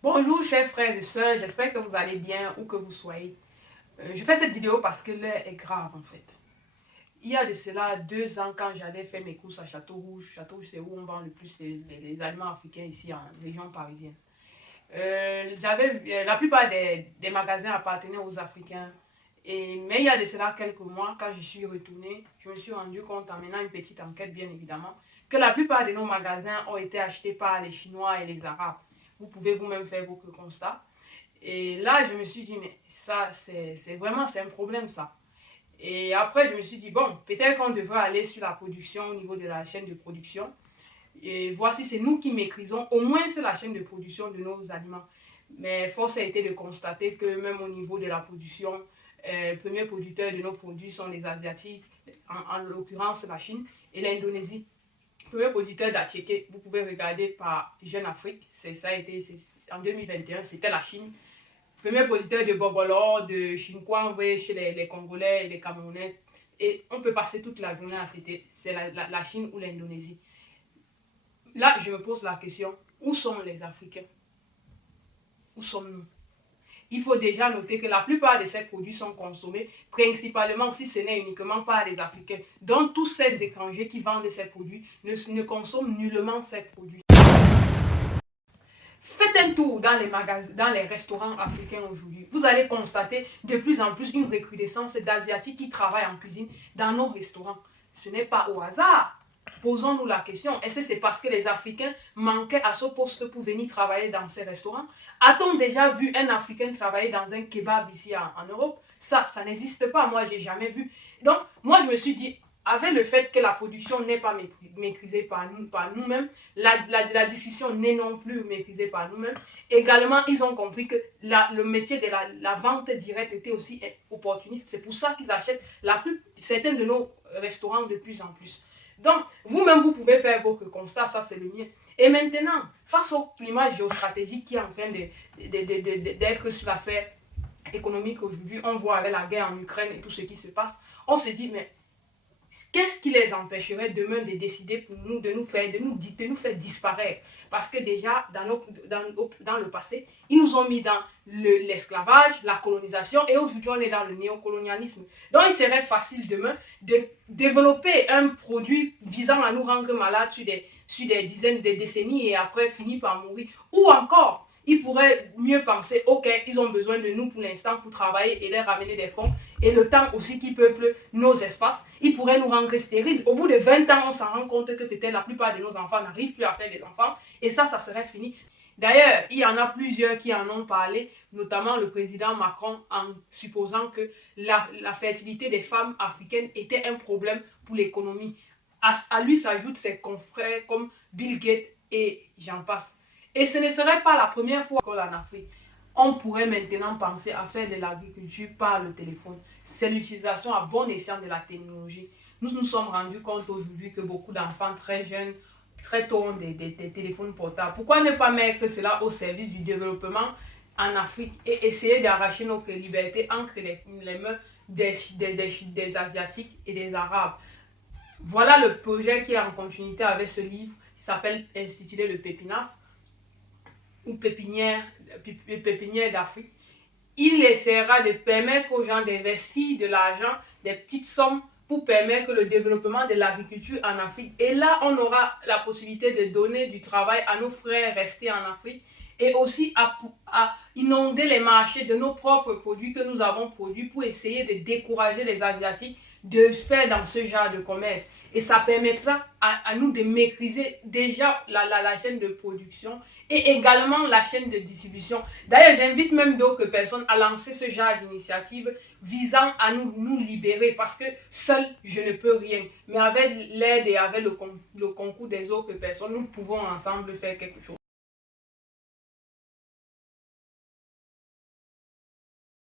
Bonjour chers frères et sœurs, j'espère que vous allez bien où que vous soyez. Je fais cette vidéo parce que l'heure est grave en fait. Il y a de cela 2 ans quand j'avais fait mes courses à Château-Rouge. Château-Rouge c'est où on vend le plus les aliments africains ici en région parisienne. La plupart des magasins appartenaient aux Africains. Mais il y a de cela quelques mois, quand je suis retournée, je me suis rendu compte en menant une petite enquête bien évidemment, que la plupart de nos magasins ont été achetés par les Chinois et les Arabes. Vous pouvez vous-même faire votre constat. Et là, je me suis dit, mais ça, c'est un problème, ça. Et après, je me suis dit, bon, peut-être qu'on devrait aller sur la production, au niveau de la chaîne de production, et voir si c'est nous qui maîtrisons, au moins c'est la chaîne de production de nos aliments. Mais force a été de constater que même au niveau de la production, les premiers producteurs de nos produits sont les Asiatiques, en l'occurrence la Chine et l'Indonésie. Le premier producteur d'Attiéké, vous pouvez regarder par Jeune Afrique, ça a été en 2021, c'était la Chine. Premier producteur de Bobolor, de Chinquan, chez les Congolais et les Camerounais. Et on peut passer toute la journée à citer, c'est la Chine ou l'Indonésie. Là, je me pose la question, où sont les Africains? Où sommes-nous? Il faut déjà noter que la plupart de ces produits sont consommés principalement, si ce n'est uniquement, par les Africains. Donc, tous ces étrangers qui vendent ces produits ne consomment nullement ces produits. Faites un tour dans les magasins, dans les restaurants africains aujourd'hui. Vous allez constater de plus en plus une recrudescence d'Asiatiques qui travaillent en cuisine dans nos restaurants. Ce n'est pas au hasard. Posons-nous la question, est-ce que c'est parce que les Africains manquaient à ce poste pour venir travailler dans ces restaurants? A-t-on déjà vu un Africain travailler dans un kebab ici en Europe? Ça n'existe pas, moi j'ai jamais vu. Donc, moi je me suis dit, avec le fait que la production n'est pas maîtrisée par nous-mêmes, la discussion n'est non plus maîtrisée par nous-mêmes. Également, ils ont compris que le métier de la vente directe était aussi opportuniste. C'est pour ça qu'ils achètent certains de nos restaurants de plus en plus. Donc, vous-même, vous pouvez faire votre constat, ça c'est le mien. Et maintenant, face au climat géostratégique qui est en train d'être sur la sphère économique aujourd'hui, on voit avec la guerre en Ukraine et tout ce qui se passe, on se dit, mais qu'est-ce qui les empêcherait demain de décider pour nous, de nous faire disparaître? Parce que déjà, dans le passé, ils nous ont mis dans l'esclavage, la colonisation, et aujourd'hui, on est dans le néocolonialisme. Donc, il serait facile demain de développer un produit visant à nous rendre malades sur des dizaines de décennies et après finir par mourir. Ou encore, ils pourraient mieux penser, ok, ils ont besoin de nous pour l'instant pour travailler et leur ramener des fonds. Et le temps aussi qui peuple nos espaces, ils pourraient nous rendre stériles. Au bout de 20 ans, on s'en rend compte que peut-être la plupart de nos enfants n'arrivent plus à faire des enfants. Et ça serait fini. D'ailleurs, il y en a plusieurs qui en ont parlé, notamment le président Macron, en supposant que la fertilité des femmes africaines était un problème pour l'économie. À lui s'ajoutent ses confrères comme Bill Gates et j'en passe. Et ce ne serait pas la première fois qu'en Afrique, on pourrait maintenant penser à faire de l'agriculture par le téléphone. C'est l'utilisation à bon escient de la technologie. Nous nous sommes rendus compte aujourd'hui que beaucoup d'enfants très jeunes, très tôt, ont des téléphones portables. Pourquoi ne pas mettre cela au service du développement en Afrique et essayer d'arracher notre liberté entre les mains des Asiatiques et des Arabes? Voilà le projet qui est en continuité avec ce livre qui s'appelle intitulé Le Pépinaf ou pépinière d'Afrique. Il essaiera de permettre aux gens d'investir de l'argent, des petites sommes pour permettre le développement de l'agriculture en Afrique. Et là, on aura la possibilité de donner du travail à nos frères restés en Afrique et aussi à inonder les marchés de nos propres produits que nous avons produits pour essayer de décourager les Asiatiques de faire dans ce genre de commerce. Et ça permettra à nous de maîtriser déjà la chaîne de production et également la chaîne de distribution. D'ailleurs, j'invite même d'autres personnes à lancer ce genre d'initiative visant à nous libérer parce que seul, je ne peux rien. Mais avec l'aide et avec le concours des autres personnes, nous pouvons ensemble faire quelque chose.